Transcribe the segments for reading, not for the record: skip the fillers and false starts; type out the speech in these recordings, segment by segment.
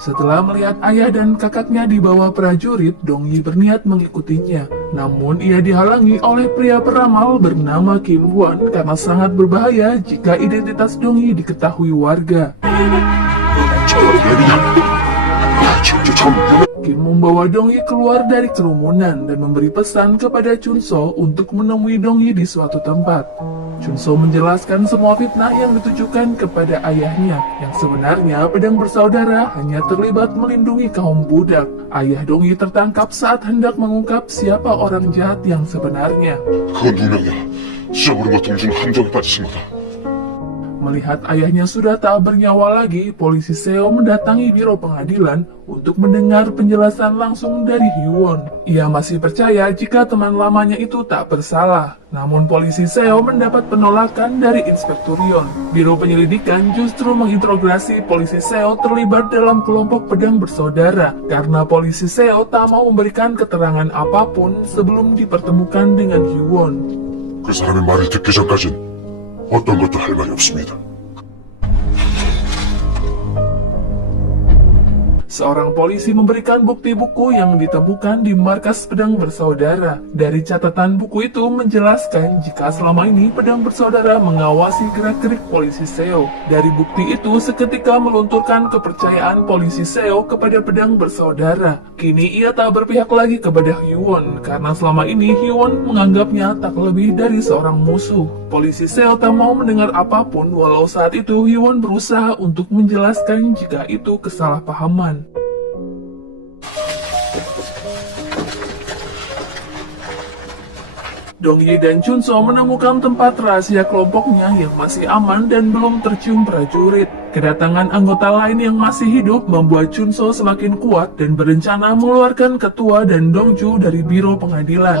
Setelah melihat ayah dan kakaknya dibawa prajurit, Dong Yi berniat mengikutinya. Namun ia dihalangi oleh pria peramal bernama Kim Won karena sangat berbahaya jika identitas Dong Yi diketahui warga. Kim membawa Dong Yi keluar dari kerumunan dan memberi pesan kepada Chunso untuk menemui Dong Yi di suatu tempat. Chunso menjelaskan semua fitnah yang ditujukan kepada ayahnya, yang sebenarnya pedang bersaudara hanya terlibat melindungi kaum budak. Ayah Dong Yi tertangkap saat hendak mengungkap siapa orang jahat yang sebenarnya. 그건 누명이야. 시어부르마 동중 함정에 빠지신 거다. Melihat ayahnya sudah tak bernyawa lagi, polisi Seo mendatangi biro pengadilan untuk mendengar penjelasan langsung dari Hyewon. Ia masih percaya jika teman lamanya itu tak bersalah. Namun polisi Seo mendapat penolakan dari Inspektur Yon. Biro penyelidikan justru menginterogasi polisi Seo terlibat dalam kelompok pedang bersaudara karena polisi Seo tak mau memberikan keterangan apapun sebelum dipertemukan dengan Hyewon. 그 사람의 말을 듣기 전까진 어떤 것도 할 말이 없습니다. Seorang polisi memberikan bukti buku yang ditemukan di markas pedang bersaudara. Dari catatan buku itu menjelaskan jika selama ini pedang bersaudara mengawasi gerak-gerik polisi Seo. Dari bukti itu seketika melunturkan kepercayaan polisi Seo kepada pedang bersaudara. Kini ia tak berpihak lagi kepada Hyewon karena selama ini Hyewon menganggapnya tak lebih dari seorang musuh. Polisi Seo tak mau mendengar apapun walau saat itu Hyewon berusaha untuk menjelaskan jika itu kesalahpahaman. Dong Yi dan Chunso menemukan tempat rahasia kelompoknya yang masih aman dan belum tercium prajurit. Kedatangan anggota lain yang masih hidup membuat Chunso semakin kuat dan berencana mengeluarkan ketua dan Dongju dari biro pengadilan.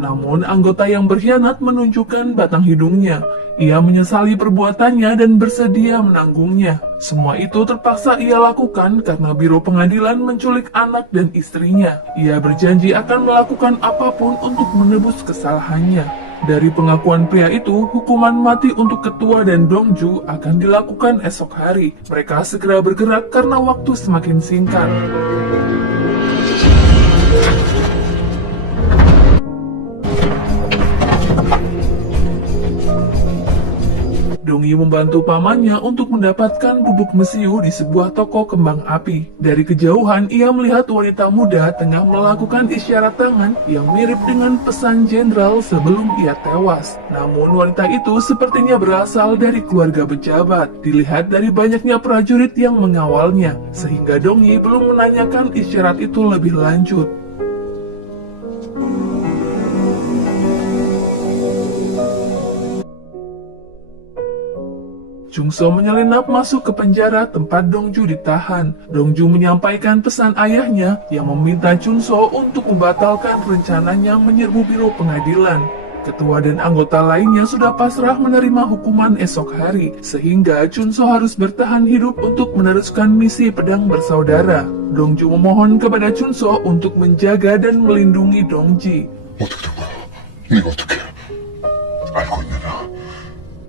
Namun anggota yang berkhianat menunjukkan batang hidungnya. Ia menyesali perbuatannya dan bersedia menanggungnya. Semua itu terpaksa ia lakukan karena biro pengadilan menculik anak dan istrinya. Ia berjanji akan melakukan apapun untuk menebus kesalahannya. Dari pengakuan pria itu, hukuman mati untuk ketua dan Dongju akan dilakukan esok hari. Mereka segera bergerak karena waktu semakin singkat. Dong Yi membantu pamannya untuk mendapatkan bubuk mesiu di sebuah toko kembang api. Dari kejauhan, ia melihat wanita muda tengah melakukan isyarat tangan yang mirip dengan pesan jenderal sebelum ia tewas. Namun wanita itu sepertinya berasal dari keluarga pejabat. Dilihat dari banyaknya prajurit yang mengawalnya, sehingga Dong Yi belum menanyakan isyarat itu lebih lanjut. Chunso menyelinap masuk ke penjara tempat Dongju ditahan. Dongju menyampaikan pesan ayahnya yang meminta Chunso untuk membatalkan rencananya menyerbu biro pengadilan. Ketua dan anggota lainnya sudah pasrah menerima hukuman esok hari, sehingga Chunso harus bertahan hidup untuk meneruskan misi pedang bersaudara. Dongju memohon kepada Chunso untuk menjaga dan melindungi Dongji. 어떻게 된 거야? 네가 어떻게 알고 있느냐?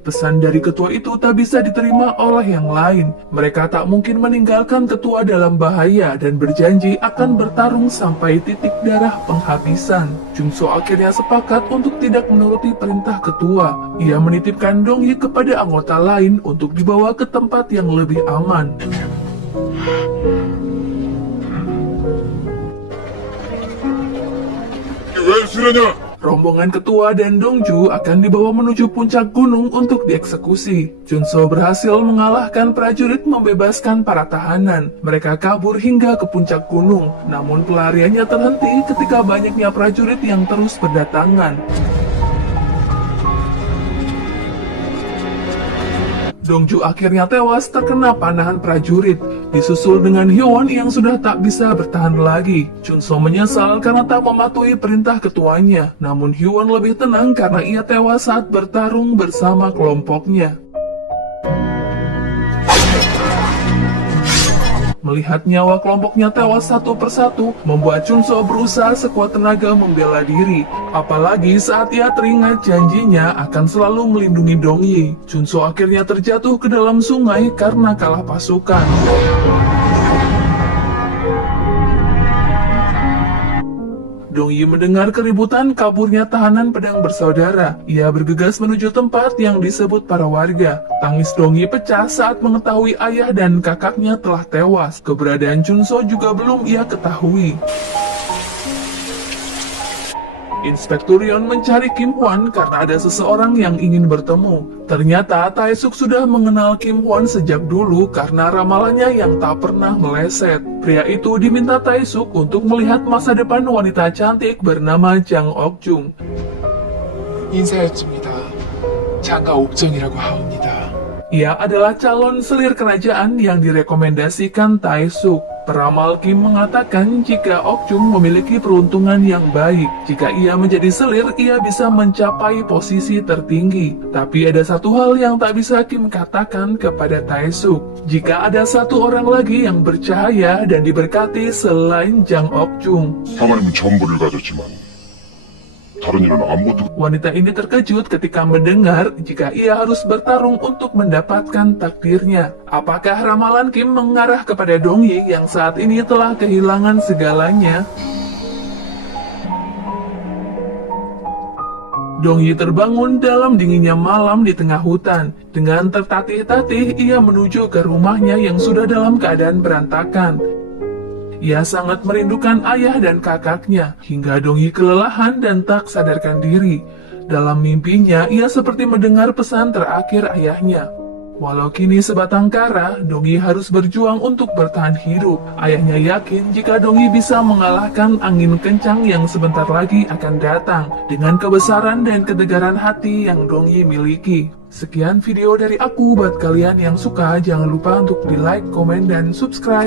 Pesan dari ketua itu tak bisa diterima oleh yang lain. Mereka tak mungkin meninggalkan ketua dalam bahaya dan berjanji akan bertarung sampai titik darah penghabisan. Chunso akhirnya sepakat untuk tidak menuruti perintah ketua. Ia menitipkan Dong Yi kepada anggota lain untuk dibawa ke tempat yang lebih aman. 왜 수련이야? Rombongan ketua dan Dongju akan dibawa menuju puncak gunung untuk dieksekusi. Chunso berhasil mengalahkan prajurit membebaskan para tahanan. Mereka kabur hingga ke puncak gunung, namun pelariannya terhenti ketika banyaknya prajurit yang terus berdatangan. Dongju akhirnya tewas terkena panahan prajurit, disusul dengan Hyewon yang sudah tak bisa bertahan lagi. Chunso menyesal karena tak mematuhi perintah ketuanya, namun Hyewon lebih tenang karena ia tewas saat bertarung bersama kelompoknya. Melihat nyawa kelompoknya tewas satu persatu, membuat Chunso berusaha sekuat tenaga membela diri. Apalagi saat ia teringat janjinya akan selalu melindungi Dongyi. Chunso akhirnya terjatuh ke dalam sungai karena kalah pasukan. Dongyi mendengar keributan kaburnya tahanan pedang bersaudara. Ia bergegas menuju tempat yang disebut para warga. Tangis Dongyi pecah saat mengetahui ayah dan kakaknya telah tewas. Keberadaan Chunso juga belum ia ketahui. Inspektur Yon mencari Kim Hwan karena ada seseorang yang ingin bertemu. Ternyata Taesuk sudah mengenal Kim Hwan sejak dulu karena ramalannya yang tak pernah meleset. Pria itu diminta Taesuk untuk melihat masa depan wanita cantik bernama Jang Ok-jung. 인사였습니다. 장가 옥정이라고 하옵니다. Ia adalah calon selir kerajaan yang direkomendasikan Taesuk. Peramal Kim mengatakan jika Ok-jung memiliki peruntungan yang baik. Jika ia menjadi selir, ia bisa mencapai posisi tertinggi. Tapi ada satu hal yang tak bisa Kim katakan kepada Taesuk. Jika ada satu orang lagi yang bercahaya dan diberkati selain Jang Ok-jung. 하나님은 전부를 가졌지만 다른 일은 아무것도 Wanita ini terkejut ketika mendengar jika ia harus bertarung untuk mendapatkan takdirnya. Apakah ramalan Kim mengarah kepada Dongyi yang saat ini telah kehilangan segalanya? Dongyi terbangun dalam dinginnya malam di tengah hutan. Dengan tertatih-tatih, ia menuju ke rumahnya yang sudah dalam keadaan berantakan. Ia sangat merindukan ayah dan kakaknya, hingga Dongyi kelelahan dan tak sadarkan diri. Dalam mimpinya, ia seperti mendengar pesan terakhir ayahnya. Walau kini sebatang kara, Dongyi harus berjuang untuk bertahan hidup. Ayahnya yakin jika Dongyi bisa mengalahkan angin kencang yang sebentar lagi akan datang, dengan kebesaran dan ketegaran hati yang Dongyi miliki. Sekian video dari aku, buat kalian yang suka, jangan lupa untuk di like, komen, dan subscribe.